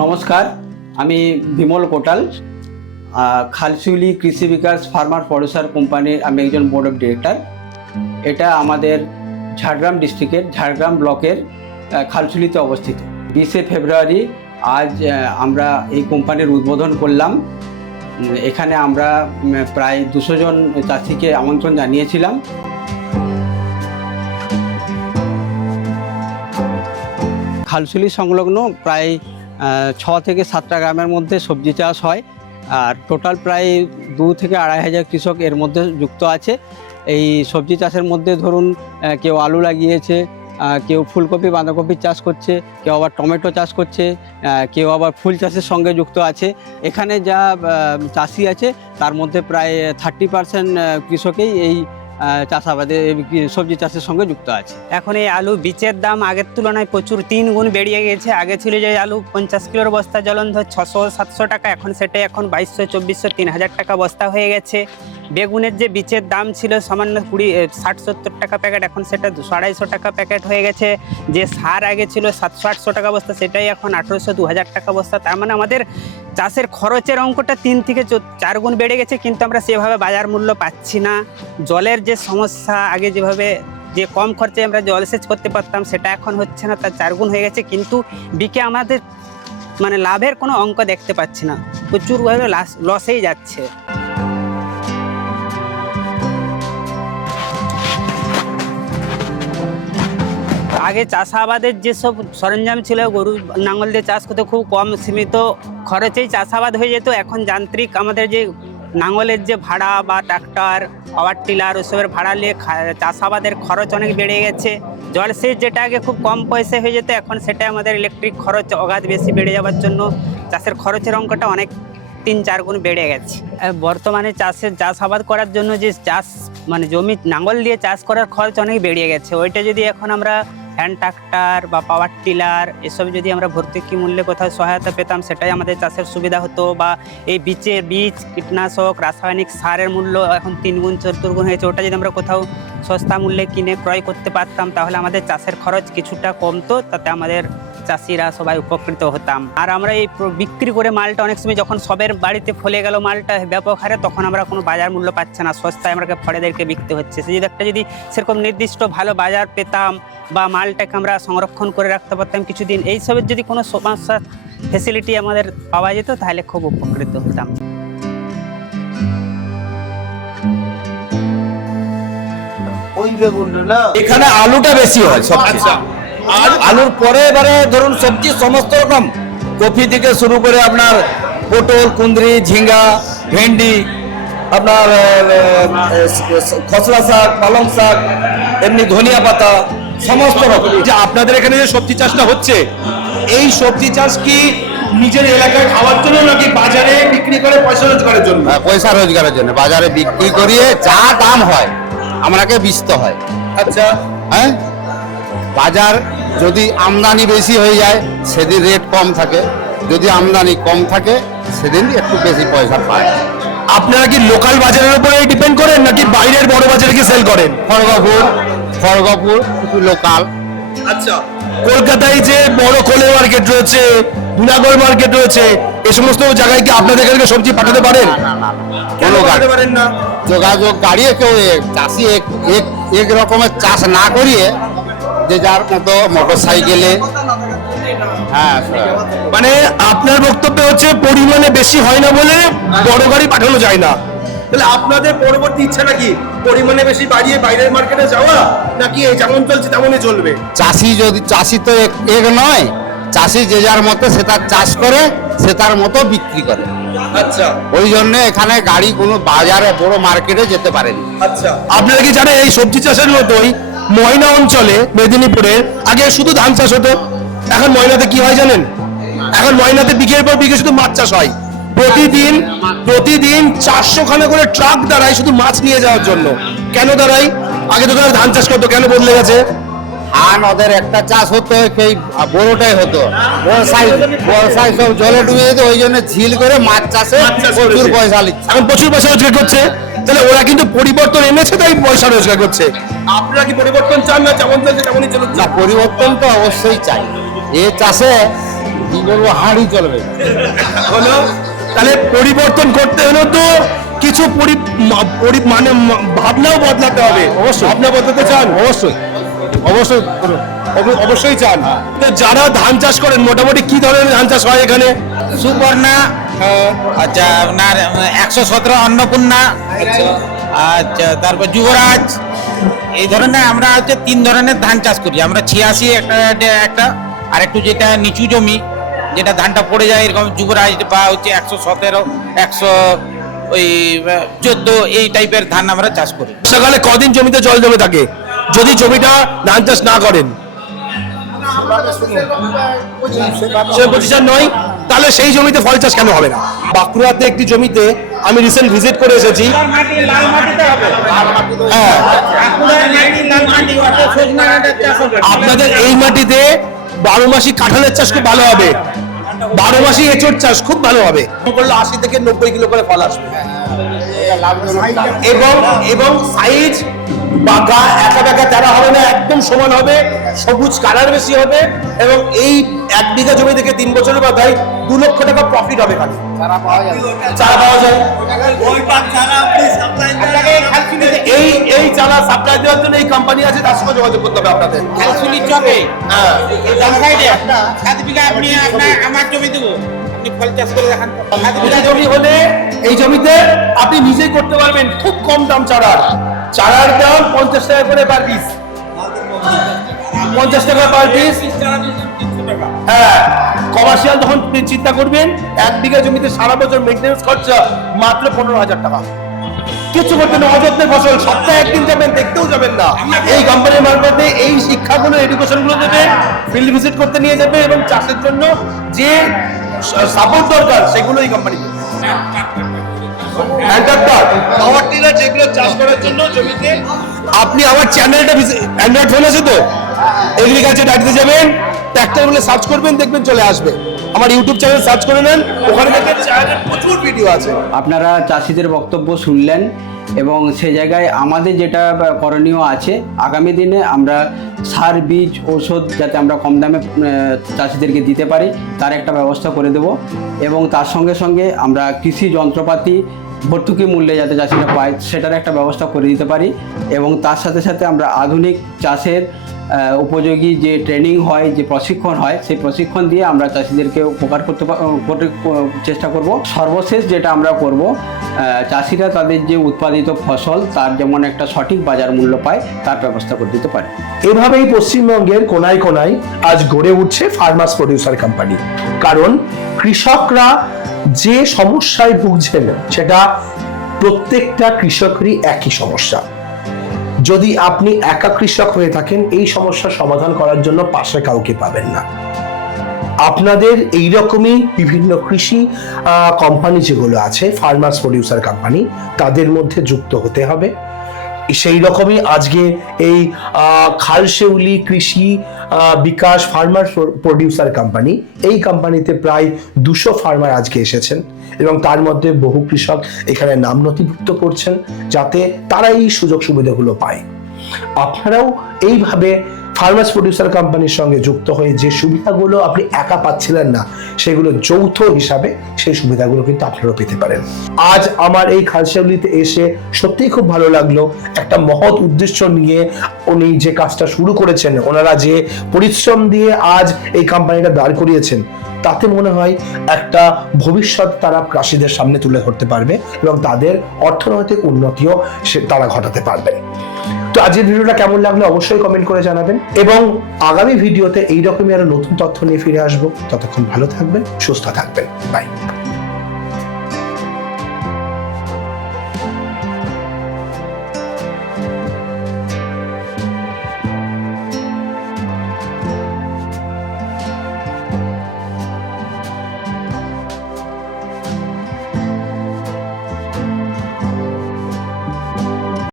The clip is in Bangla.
নমস্কার, আমি বিমল কোটাল, খালসিউলি কৃষি বিকাশ ফার্মার প্রডিউসার কোম্পানির আমি একজন বোর্ড অফ ডিরেক্টর। এটা আমাদের ঝাড়গ্রাম ডিস্ট্রিক্টের ঝাড়গ্রাম ব্লকের খালসিউলিতে অবস্থিত। 20শে ফেব্রুয়ারি আজ আমরা এই কোম্পানির উদ্বোধন করলাম। এখানে আমরা প্রায় 200 জন চাষিকে আমন্ত্রণ জানিয়েছিলাম। খালসিউলি সংলগ্ন প্রায় 6 থেকে 7টা গ্রামের মধ্যে সবজি চাষ হয়, আর টোটাল প্রায় 2 থেকে 2.5 হাজার কৃষক এর মধ্যে যুক্ত আছে। এই সবজি চাষের মধ্যে ধরুন কেউ আলু লাগিয়েছে, কেউ ফুলকপি বাঁধাকপির চাষ করছে, কেউ আবার টমেটো চাষ করছে, কেউ আবার ফুল চাষের সঙ্গে যুক্ত আছে। এখানে যা চাষি আছে তার মধ্যে প্রায় 30% কৃষকেই এই চাষাবাদে সবজি চাষের সঙ্গে যুক্ত আছে। এখন এই আলু বীজের দাম আগের তুলনায় প্রচুর 3 গুণ বেড়ে গেছে। আগে ছিল যে আলু 50 কিলোর বস্তা জলন্ধর 600-700 টাকা, এখন সেটা 2200-2400 3000 টাকা বস্তা হয়ে গেছে। বেগুনের যে বীজের দাম ছিল সামান্য 60-70 টাকা প্যাকেট, এখন সেটা 250-250 টাকা প্যাকেট হয়ে গেছে। যে সার আগে ছিল 700-800 টাকা বস্তা, সেটাই এখন 1800-2000 টাকা বস্তা। তার মানে আমাদের চাষের খরচের অঙ্কটা 3 থেকে 4 গুণ বেড়ে গেছে, কিন্তু আমরা সেভাবে বাজার মূল্য পাচ্ছি না। জলের যে সমস্যা, আগে যেভাবে যে কম খরচে আমরা জলসেচ করতে পারতাম সেটা এখন হচ্ছে না, তার 4 গুণ হয়ে গেছে। কিন্তু বিকে আমাদের মানে লাভের কোনো অঙ্ক দেখতে পাচ্ছি না, প্রচুরভাবে লসেই যাচ্ছে। আগে চাষাবাদের যেসব সরঞ্জাম ছিল, গরু নাঙল দিয়ে চাষ করতে খুব কম সীমিত খরচেই চাষাবাদ হয়ে যেত। এখন যান্ত্রিক আমাদের যে নাঙলের যে ভাড়া বা ট্রাক্টর পাওয়ার টিলার ওসবের ভাড়া নিয়ে চাষাবাদের খরচ অনেক বেড়ে গেছে। জলসেচ যেটা আগে খুব কম পয়সা হয়ে যেত, এখন সেটা আমাদের ইলেকট্রিক খরচ অগাধ বেশি বেড়ে যাওয়ার জন্য চাষের খরচের অঙ্কটা অনেক 3-4 গুণ বেড়ে গেছে। বর্তমানে চাষাবাদ করার জন্য যে চাষ মানে জমি নাঙল দিয়ে চাষ করার খরচ অনেক বেড়ে গেছে। ওইটা যদি এখন আমরা হ্যান্ড ট্রাক্টর বা পাওয়ার টিলার এসব যদি আমরা ভর্তুকি মূল্যে কোথাও সহায়তা পেতাম, সেটাই আমাদের চাষের সুবিধা হতো। বা এই বীজ কীটনাশক রাসায়নিক সারের মূল্য এখন 3 গুণ 4 গুণ হয়েছে, ওটা যদি আমরা কোথাও সস্তা মূল্যে কিনে ক্রয় করতে পারতাম তাহলে আমাদের চাষের খরচ কিছুটা কমতো, তাতে আমাদের চাষিরা সবাই উপকৃত হতাম। আর আমরা এই বিক্রি করে মালটা অনেক সময় যখন সবের বাড়িতে ফলে গেল মালটা ব্যাপক হারে, তখন আমরা কোনো বাজার মূল্য পাচ্ছে না, সস্তায় আমরা ফলেদেরকে বিকতে হচ্ছে। সে যদি সেরকম নির্দিষ্ট ভালো বাজার পেতাম বা মালটাকে আমরা সংরক্ষণ করে রাখতে পারতাম কিছুদিন, এইসবের যদি কোনো সমস্যা ফেসিলিটি আমাদের পাওয়া যেত তাহলে খুব উপকৃত হতাম। এখানে আলুটা বেশি হয় সবচেয়ে। আর আলুর পরে এবারে ধরুন সবজি সমস্ত রকম, কপি থেকে শুরু করে আপনার পটল, কুঁদরি, ঝিঙ্গা, ভেন্ডি, আপনার খসলা শাক, পালং শাক, এমনি ধনিয়া পাতা, সমস্ত রকম। যে আপনাদের এখানে যে সবজি চাষটা হচ্ছে, এই সবজি চাষ কি নিজের এলাকায় খাওয়ার জন্য নাকি বাজারে বিক্রি করে পয়সা রোজগারের জন্য? পয়সা রোজগারের জন্য বাজারে বিক্রি করিয়ে যা দাম হয় আমাকে বেচতে হয়। আচ্ছা, হ্যাঁ, বাজার যদি আমদানি বেশি হয়ে যায় সেদিন রেট কম থাকে, যদি আমদানি কম থাকে সেদিন একটু বেশি পয়সা পায়। আপনারা কি লোকাল বাজারের উপরে ডিপেন্ড করেন নাকি বাইরের বড় বাজারে কি সেল করেন? খড়গপুর কিছু লোকাল। আচ্ছা, কলকাতায় যে বড় কোলে মার্কেট রয়েছে, দুনাগড় মার্কেট রয়েছে, এই সমস্ত জায়গায় কি আপনাদের এখানে সবজি পাঠাতে পারেন? কেন পাঠাতে পারেন না? যোগাযোগ গাড়িয়ে কেউ চাষি এক রকমের চাষ না করিয়ে যে যার মতো মোটর সাইকেলে। হ্যাঁ, মানে আপনার বক্তব্য হচ্ছে পরিমাণে বেশি হয় না বলে বড় গাড়ি পাঠানো যায় না। তাহলে আপনাদের পরবর্তী ইচ্ছা নাকি পরিমাণে বেশি বাড়িয়ে বাইরের মার্কেটে যাওয়া, নাকি এই যেমন চলছে তেমনই চলবে? চাষি তো এক নয়, চাষি যে যার মতো সে তার চাষ করে, সে তার মতো বিক্রি করে। আচ্ছা, ওই জন্য এখানে গাড়ি কোনো বাজারে বড় মার্কেটে যেতে পারেনি। আচ্ছা, আপনারা কি জানেন এই সবজি চাষের মতোই ময়না অঞ্চলে মেদিনীপুরের আগে শুধু ধান চাষ হতো, এখন ময়নাতে কি হয় জানেন? এখন ময়নাতে বিঘের পর বিঘে শুধু মাছ চাষ হয়। প্রতিদিন 400 খানা করে ট্রাক দাঁড়ায় শুধু মাছ নিয়ে যাওয়ার জন্য। কেন দাঁড়ায়? আগে তো ধান চাষ করতো, কেন বদলে গেছে? ধান ওদের একটা চাষ হতো, সেই বড়টাই হতো, বর্ষায় সব জলে ডুবে যেত, ওই জন্য ঝিল করে মাছ চাষে প্রচুর পয়সা লিখছে। এখন প্রচুর পয়সা রোজগার করছে, তাহলে ওরা কিন্তু পরিবর্তন এনেছে, তাই পয়সা রোজগার করছে। আপনারা কি পরিবর্তন চান না যেমন চলছে তেমনই চলুক? না, পরিবর্তন তো অবশ্যই চাই। এ চাষে কি বলবো, হাঁড়ি চলবে। হলো তাহলে পরিবর্তন করতে হলো তো কিছু মানে ভাবনাও বদলাতে হবে। অবশ্যই। ভাবনা বদলাতে চান? অবশ্যই অবশ্যই করুন। অবশ্যই চান। তো যারা ধান চাষ করেন মোটামুটি কি ধরনের ধান চাষ হয় এখানে? সুপর্ণা, আচ্ছা আপনার 117 অন্নপূর্ণা, আচ্ছা তারপর যুবরাজ, এই ধরনের আমরা হচ্ছে 3 ধরনের ধান চাষ করি আমরা। 86 একটা আর একটু যেটা নিচু জমি, যেটা ধানটা পড়ে যায়, এরকম যুবরাজ বা হচ্ছে 117, 114 এই টাইপের ধান আমরা চাষ করি। সকালে কদিন জমিতে জল জমে থাকে যদি জমিটা ধান চাষ না করেন? সে পজিশন নয়, তাহলে সেই জমিতে ফল চাষ কেন হবে না? বাঁকুড়াতে একটি জমিতে আমি রিসেন্ট ভিজিট করে এসেছি। হ্যাঁ, আপনাদের এই মাটিতে 12 মাসি কাঁঠালের চাষ খুব ভালো হবে, 12 মাসি এঁচড় চাষ খুব ভালো হবে। করলে 80 থেকে 90 কিলো করে ফল আসবে। এবং সাইজ বাঁকা একা বেঁকা তেরা হবে না, একদম সমান হবে, সবুজ কালার বেশি হবে। এবং এই 1 বিঘা জমি থেকে 3 বছরের মাথায় 2 লক্ষ টাকা প্রফিট হবে। খালি চারা পাওয়া যায়। এই চারা সাপ্লাই দেওয়ার জন্য এই কোম্পানি আছে, তার সঙ্গে যোগাযোগ করতে হবে আপনাদের। হ্যাঁ, আমার জমি দেবো, আপনি ফল চাষ করে দেখান। জমি হলে এই জমিতে আপনি নিজেই করতে পারবেন। খুব কম দাম চারার দাম 50 টাকা করে পার পিস। 50 টাকা পার পিস। হ্যাঁ, কমার্শিয়াল যখন চিন্তা করবেন, 1 বিঘা জমিতে সারা বছর মেইনটেনেন্স খরচা মাত্র 15,000 টাকা। কিছু করতে না, অযত্নের ফসল। সপ্তাহে 1 দিন যাবেন, দেখতেও যাবেন না। এই কোম্পানির মারফতে এই শিক্ষাগুলো, এডুকেশনগুলো দেবে, ফিল্ড ভিজিট করতে নিয়ে যাবে, এবং চাষের জন্য যে সাপোর্ট দরকার সেগুলো এই কোম্পানি দেবে। পাওয়ার টিলার যেগুলো চাষ করার জন্য জমিতে। আপনি আমার চ্যানেলটা অ্যান্ড্রয়েড ফোন আছে তো, এগ্রিকালচার ডাইরেক্টে যাবেন, ট্র্যাক্টর বলে সার্চ করবেন, দেখবেন চলে আসবে। আমার ইউটিউব চ্যানেল সার্চ করে নেন, ওখানে দেখবেন চ্যানেলের প্রচুর ভিডিও আছে। আপনারা চাষিদের বক্তব্য শুনলেন এবং সে জায়গায় আমাদের যেটা করণীয় আছে, আগামী দিনে আমরা সার, বীজ, ঔষধ যাতে আমরা কম দামে চাষিদেরকে দিতে পারি তার একটা ব্যবস্থা করে দেব। এবং তার সঙ্গে সঙ্গে আমরা কৃষি যন্ত্রপাতি ভর্তুকি মূল্যে যাতে চাষিরা পায় সেটার একটা ব্যবস্থা করে দিতে পারি। এবং তার সাথে সাথে আমরা আধুনিক চাষের উপযোগী যে ট্রেনিং হয়, যে প্রশিক্ষণ হয়, সেই প্রশিক্ষণ দিয়ে আমরা চাষিদেরকে উপকার করতে চেষ্টা করব। সর্বশেষ যেটা আমরা করব, চাষিরা তাদের যে উৎপাদিত ফসল তার যেমন একটা সঠিক বাজার মূল্য পায় তার ব্যবস্থা করে দিতে পারে। এভাবেই পশ্চিমবঙ্গের কোনায় কোনায় আজ গড়ে উঠছে ফার্মার্স প্রডিউসার কোম্পানি। কারণ কৃষকরা যে সমস্যায় ভুগছেন সেটা প্রত্যেকটা কৃষকেরই একই সমস্যা। যদি আপনি একা কৃষক হয়ে থাকেন, এই সমস্যার সমাধান করার জন্য পাশে কাউকে পাবেন না। আপনাদের এইরকমই বিভিন্ন কৃষি কোম্পানি যেগুলো আছে, ফার্মার্স প্রডিউসার কোম্পানি, তাদের মধ্যে যুক্ত হতে হবে। সেই রকমই আজকে এই খালশেউলি কৃষি বিকাশ ফার্মার প্রডিউসার কোম্পানি, এই কোম্পানিতে প্রায় 200 ফার্মার আজকে এসেছেন এবং তার মধ্যে বহু কৃষক এখানে নাম নথিভুক্ত করছেন যাতে তারা এই সুযোগ সুবিধাগুলো পায়। আপনারাও এইভাবে ফার্মার্স প্রডিউসার কোম্পানির সঙ্গে যুক্ত হয়ে যে সুবিধাগুলো আপনি একা পাচ্ছিলেন না, সেগুলো যৌথ হিসাবে সেই সুবিধাগুলো কিন্তু আপনারাও পেতে পারেন। আজ আমার এই খালশেউলিতে এসে সত্যিই খুব ভালো লাগলো। একটা মহৎ উদ্দেশ্য নিয়ে উনি যে কাজটা শুরু করেছেন, ওনারা যে পরিশ্রম দিয়ে আজ এই কোম্পানিটা দাঁড় করিয়েছেন, তাতে মনে হয় একটা ভবিষ্যৎ তারা চাষিদের সামনে তুলে ধরতে পারবে এবং তাদের অর্থনৈতিক উন্নতিও তারা ঘটাতে পারবেন। তো আজকের ভিডিওটা কেমন লাগলো অবশ্যই কমেন্ট করে জানাবেন এবং আগামী ভিডিওতে এইরকমই আরো নতুন তথ্য নিয়ে ফিরে আসবো। ততক্ষণ ভালো থাকবেন, সুস্থ থাকবেন। বাই।